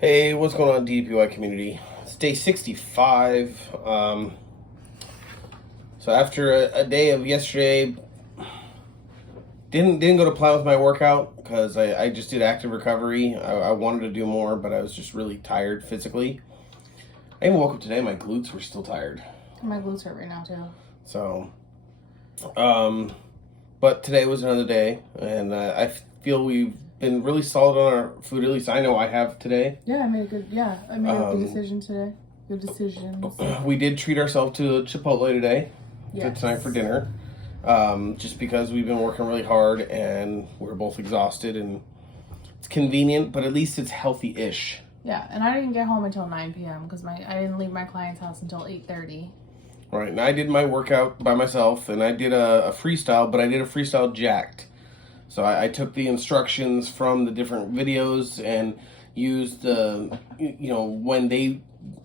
Hey, what's going on, DPY community? It's day 65. So after a day of yesterday, didn't go to plan with my workout because I just did active recovery. I wanted to do more, but I was just really tired physically. I even woke up today, my glutes were still tired. My glutes hurt right now too. So, but today was another day, and I feel we've been really solid on our food. At least I know I have today. Yeah, I made a good decision today. Good decisions. We did treat ourselves to Chipotle today. Yes. Tonight for dinner. Just because we've been working really hard and we're both exhausted, and it's convenient, but at least it's healthy-ish. Yeah, and I didn't get home until 9 p.m. because I didn't leave my client's house until 8:30. Right, and I did my workout by myself, and I did a freestyle, but I did a freestyle jacked. So I took the instructions from the different videos and used when they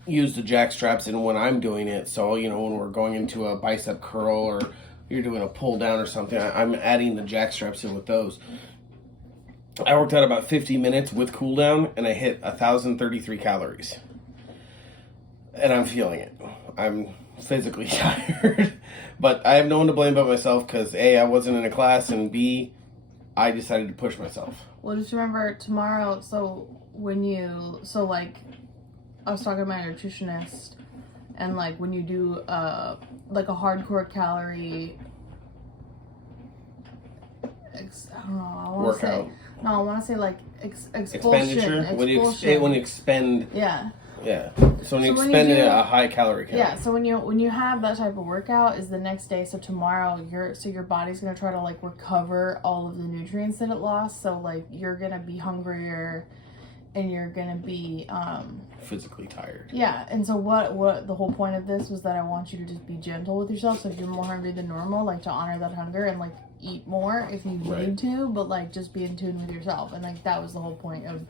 use the jack straps and when I'm doing it. So, when we're going into a bicep curl or you're doing a pull down or something, I'm adding the jack straps in with those. I worked out about 50 minutes with cool down and I hit 1,033 calories. And I'm feeling it. I'm physically tired. But I have no one to blame but myself because A, I wasn't in a class, and B, I decided to push myself. Well, just remember tomorrow. I was talking to my nutritionist, and like when you do a hardcore calorie, I don't know. I want to say no. I want to say like expulsion. When you expend. Yeah. Yeah. So when you expend a high calorie count. Yeah. So when you have that type of workout is the next day. So tomorrow your body's gonna try to like recover all of the nutrients that it lost. So like you're gonna be hungrier, and you're gonna be physically tired. Yeah. And so what the whole point of this was that I want you to just be gentle with yourself. So if you're more hungry than normal, like to honor that hunger and like eat more if you need to, but like just be in tune with yourself. And like that was the whole point of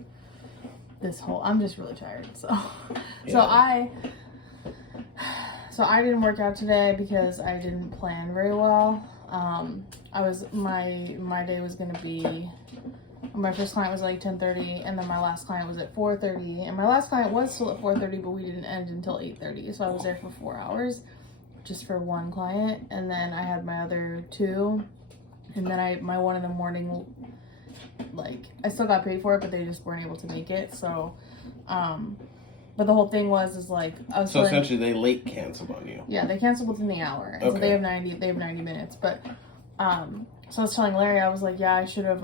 this whole. I'm just really tired. So I didn't work out today because I didn't plan very well. My day was gonna be. My first client was like 10:30, and then my last client was at 4:30, and my last client was still at 4:30, but we didn't end until 8:30, so I was there for 4 hours, just for one client, and then I had my other two, and then my one in the morning, like I still got paid for it, but they just weren't able to make it, so, but the whole thing is like I was. So essentially, they late canceled on you. Yeah, they canceled within the hour, and so they have 90 minutes, but, so I was telling Larry, I was like, yeah, I should have,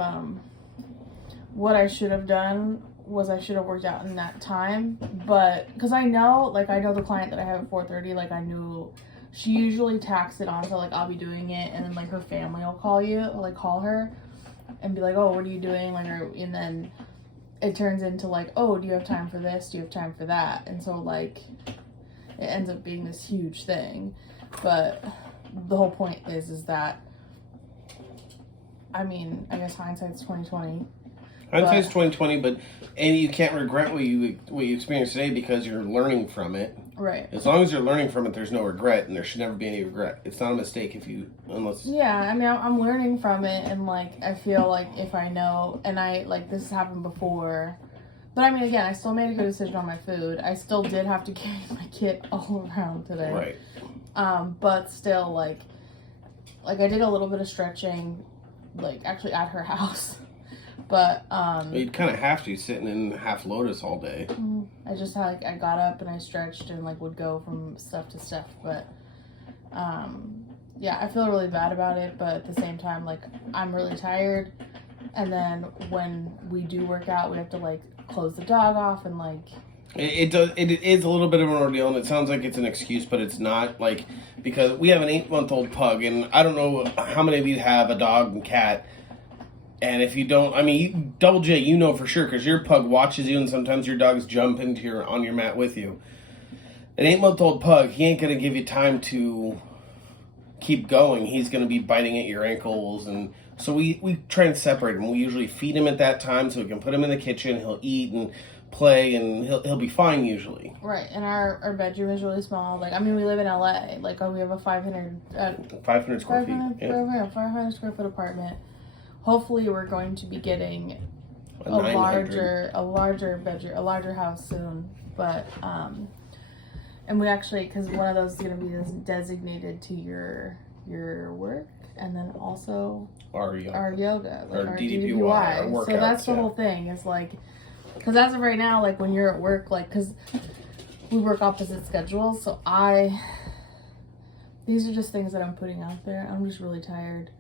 what I should have done was I should have worked out in that time, but because I know the client that I have at 4:30, like I knew she usually tacks it on, so like I'll be doing it, and then like her family will call her and be like, oh, what are you doing, and then it turns into like, oh, do you have time for this, do you have time for that, and so like it ends up being this huge thing. But the whole point is that, I mean, I guess hindsight's 2020. Hindsight's 2020, and you can't regret what you experienced today because you're learning from it. Right. As long as you're learning from it, there's no regret, and there should never be any regret. It's not a mistake unless. Yeah, I mean, I'm learning from it, and like I feel like if I know, and I like this has happened before, but I mean, again, I still made a good decision on my food. I still did have to carry my kit all around today. Right. But still, like I did a little bit of stretching, like actually at her house. But you'd kind of have to sitting in half lotus all day. I just had I got up and I stretched and like would go from stuff to stuff, but yeah, I feel really bad about it, but at the same time, like I'm really tired, and then when we do work out, we have to like close the dog off and like it is a little bit of an ordeal, and it sounds like it's an excuse, but it's not, like, because we have an 8-month-old pug, and I don't know how many of you have a dog and cat. And if you don't, I mean, Double J, you know for sure, because your pug watches you, and sometimes your dogs jump on your mat with you. An 8-month-old pug, he ain't going to give you time to keep going. He's going to be biting at your ankles, and so we try and separate him. We usually feed him at that time, so we can put him in the kitchen. He'll eat and play, and he'll be fine usually. Right, and our bedroom is really small. Like, I mean, we live in LA. Like, we have a 500 square feet. 500 square foot apartment. Hopefully we're going to be getting a larger bedroom, a larger house soon. But and we actually, because one of those is going to be designated to your work, and then also our yoga, like our DDPY, our workouts, so that's the whole thing. Is like, because as of right now, like when you're at work, like because we work opposite schedules, so these are just things that I'm putting out there. I'm just really tired.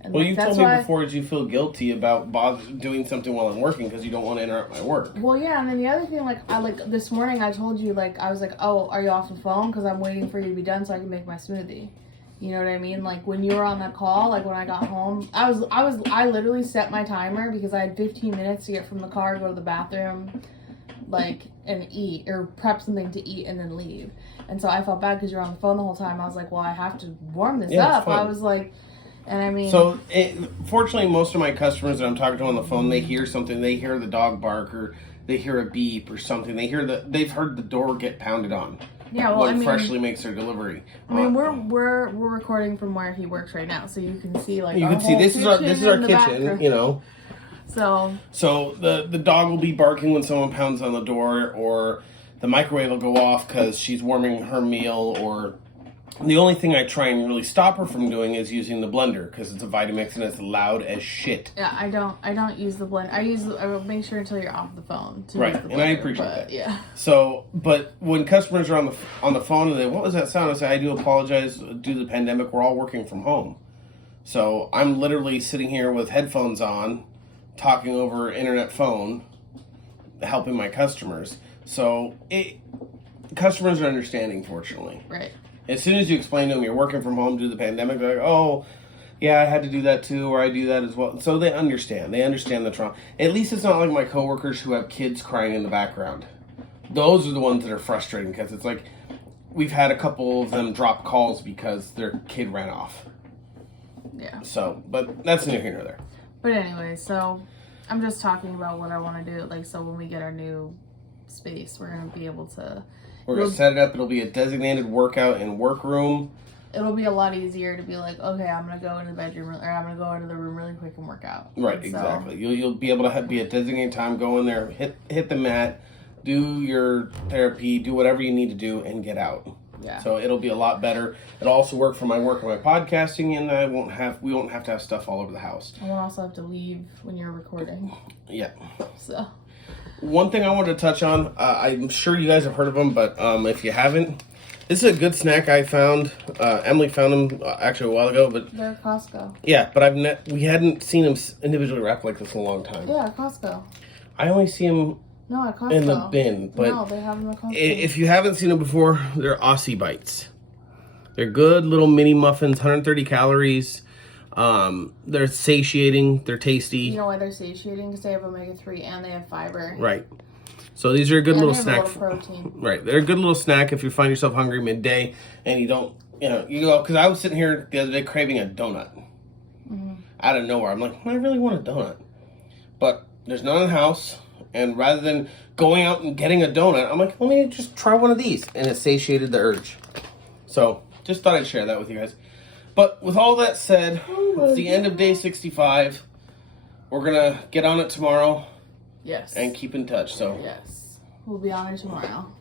And well, you told me before that you feel guilty about doing something while I'm working because you don't want to interrupt my work. Well, yeah, and then the other thing, like this morning, I told you, like, I was like, oh, are you off the phone? Because I'm waiting for you to be done so I can make my smoothie. You know what I mean? Like when you were on that call, like when I got home, I literally set my timer because I had 15 minutes to get from the car, go to the bathroom, like, and eat or prep something to eat and then leave. And so I felt bad because you were on the phone the whole time. I was like, well, I have to warm this up. I was like, and I mean, so fortunately, most of my customers that I'm talking to on the phone, they hear something. They hear the dog bark or they hear a beep or something. They've heard the door get pounded on. Yeah, well, when Freshly makes their delivery. I mean, we're recording from where he works right now, so you can see like you can see this is our kitchen, background. You know. So the dog will be barking when someone pounds on the door, or the microwave will go off because she's warming her meal, or the only thing I try and really stop her from doing is using the blender because it's a Vitamix and it's loud as shit. Yeah, I don't use the blender. I will make sure until you're off the phone to right, use the blender, and I appreciate that. Yeah. So, but when customers are on the phone and they, what was that sound? I say, I do apologize. Due to the pandemic, we're all working from home. So I'm literally sitting here with headphones on, talking over internet phone, helping my customers. So customers are understanding, fortunately. Right. As soon as you explain to them you're working from home due to the pandemic, they're like, oh, yeah, I had to do that too, or I do that as well. So they understand. They understand the trauma. At least it's not like my coworkers who have kids crying in the background. Those are the ones that are frustrating because it's like we've had a couple of them drop calls because their kid ran off. Yeah. So, but that's neither here nor there. But anyway, so I'm just talking about what I want to do. Like, so when we get our new space, we're going to be able to... We're going to set it up. It'll be a designated workout and workroom. It'll be a lot easier to be like, okay, I'm going to go into the bedroom, or I'm going to go into the room really quick and work out. Right, exactly. You'll be able to be a designated time, go in there, hit the mat, do your therapy, do whatever you need to do, and get out. Yeah. So it'll be a lot better. It'll also work for my work and my podcasting, and we won't have to have stuff all over the house. I won't also have to leave when you're recording. Yeah. So... One thing I wanted to touch on, I'm sure you guys have heard of them, but if you haven't, this is a good snack I found. Emily found them actually a while ago, but they're at Costco. Yeah, but we hadn't seen them individually wrapped like this in a long time. Yeah, at Costco. I only see them at Costco. in the bin, but no, they have them at Costco. If you haven't seen them before, they're Aussie Bites. They're good little mini muffins, 130 calories. They're satiating. They're tasty. You know why they're satiating? Because they have omega-3 and they have fiber. Right. So these are a good little snack. A little protein. Right. They're a good little snack if you find yourself hungry midday and you don't, you go, because I was sitting here the other day craving a donut. Mm-hmm. Out of nowhere. I'm like, I really want a donut. But there's none in the house. And rather than going out and getting a donut, I'm like, let me just try one of these. And it satiated the urge. So just thought I'd share that with you guys. But with all that said, it's the end of day 65. We're going to get on it tomorrow. Yes. And keep in touch. So yes. We'll be on it tomorrow.